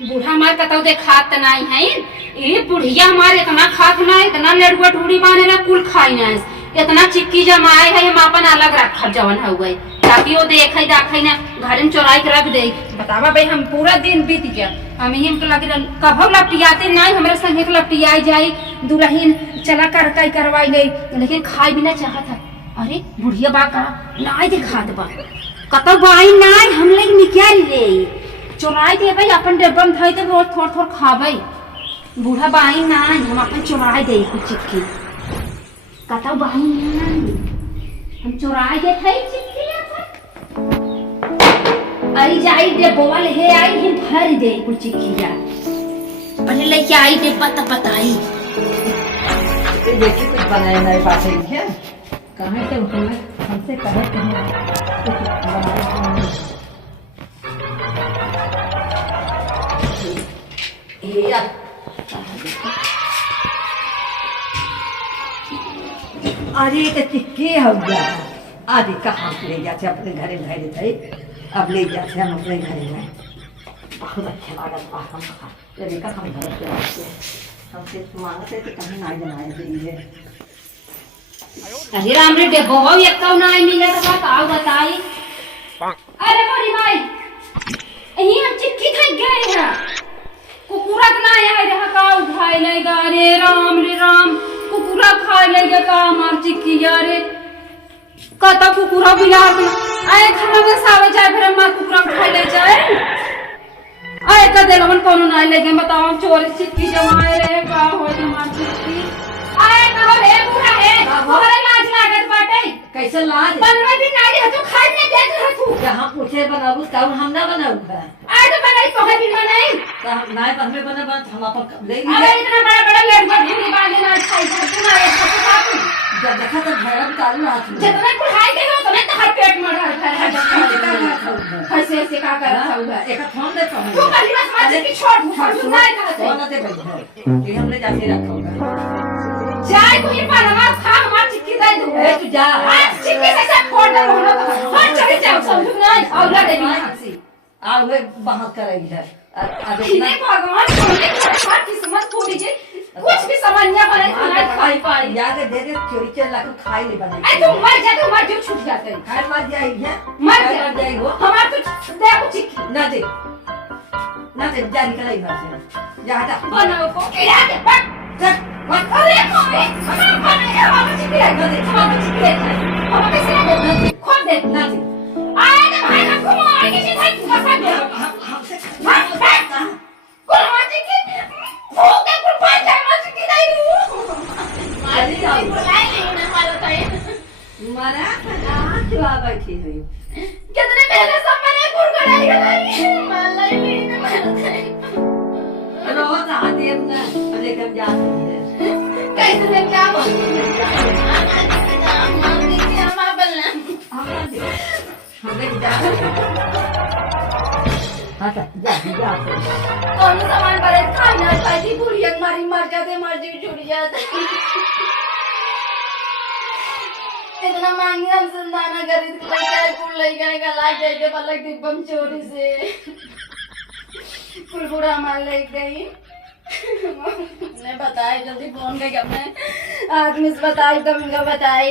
बूढ़ा हमारे कतौ दे खात नहीं है। ये बुढ़िया हमारे इतना खात ना, इतना लड़ुआ ढूढ़ी बाने ना, कुल खाई ना, इतना चिक्की जमाए है, हम अपन अलग रखब जवन हुए ताकि वो देखे दाखे ना घर में चोराई के रख दे। बतावा भाई हम पूरा दिन बीत गया, हम ही लगे कभो लपटियाते नहीं, हमारे संगे लपटियाई जाई दुल्हन चला कर करवाई नहीं, लेकिन खाई भी ना चाहत है। अरे बुढ़िया बा का नहीं दिखात बा कतौ बाई नहीं, हम लोग निकाल ले चोराई दे भाई अपन डब्बा में धई दे, रोज थोड़ थोड़ खावे। बूढ़ा बाई नहीं, हम अपन चोराई दे कुछ चिक्की कतौ बाई नहीं, हम चोराई दे थे चिक्की आई जाई दे बोल हे आई हम भर दे कुछ चिक्की जा पहले लेके आई दे पता बताई। देखिए कुछ बनाए नहीं पाते हैं, कहाँ से हमसे कहे अरे तो चिक्की हो गया आदि कहाँ ले जाते अपने घरे धरे थे, अब ले जाते हम अपने घरे में। बहुत अच्छा लगा हम खा देखा हम घर पे आते हमसे मांगते थे कहीं नहीं बनाए देंगे। अरे राम रे डेबो ये कौ नहीं मिले तो बात आओ बताई। अरे मोरी भाई यही हम चिक्की खा गए हैं, कुकुरा ना आया है का उठाई लेगा। अरे राम कुकुरा खा लेगा का हमार चिक्की यारे कता कुकुरा बिलार आए खाना में सावे जाए फिर हमार कुकुरा खा ले जाए। आए का देलवन कोनो ना लेगे बताओ चोरी चिक्की जमाए रहे का हो हमार चिक्की। आए कहो रे बूढ़ा है तोहरे लाज लागत बाटे। कैसे लाज बनवा भी नहीं है तो खाई में दे दे तू जहाँ पूछे बनाबू तब हम ना बनाऊ है। आए तो बनाई तो है भी बनाई तो हम नाय बनमे बना हम अपन ले अबे इतना बड़ा लड़का भी बांधे ना खाई जाते ना ये सब बात जब देखा तो भैरव काल ना हाथ में जितना कुढ़ाई दे तो मैं तो हर पेट में रहा है कैसे ऐसे का कर रहा हुआ एक फोन दे तो तू कभी बस मार की छोड़ सुनाई कहते फोन दे भाई ये हमने जाके रखा होगा जाए तू ये पालवा खा हमार चिक्की दे दू ए तू जा आज चिक्की से सब फोड़ दे रहा तो और चले जाओ समझ नहीं और लड़े भी हंसी आ वे बाहर करेगी है इने भगवान सोने का किस्मत पूरी जे कुछ भी समझना पड़े खाना खाई पाई जाके दे दे चोरी चल ला खाई ले बने। ए तू मर जो छूट जाते है खाई मर जाएगी है मर जाएगी वो हमार तो देखो चिक्की ना दे जा निकल आई घर से जा हटा बनाओ को किया के बट मत अरे मोरे हमारा खाना है हमारा चिक्की है हमारा चिक्की है हमारा कैसे दे खोल दे ना दे आए तो भाई हमको मार के सीधा फंसा दे हमसे कुल माची की भूख के कुल पाँच जाए माची की नहीं मारी जाओ बुलाए नहीं ना मारो तो ये मारा कहाँ चुआ बैठी हुई कितने पहले सब मैंने गुड़गड़ाई गलाई मालाई भी ना मारो तो रोज आती है ना अरे कब जाती है कैसे मैं क्या बोलूं मां की क्या मां बोलना हमने जा हाँ जा कौन सामान पर खाना खाती पूरी हमारी मर जाते मर्जी छूट जाते इतना मांगी हम संदाना खरीद के लेके कुल लेके गला जाके पलक डिब्बम चोरी से कुल बुरा मार ले गई। ने बताई जल्दी फोन करके मैं आदमी से बताई तो मुझे बताई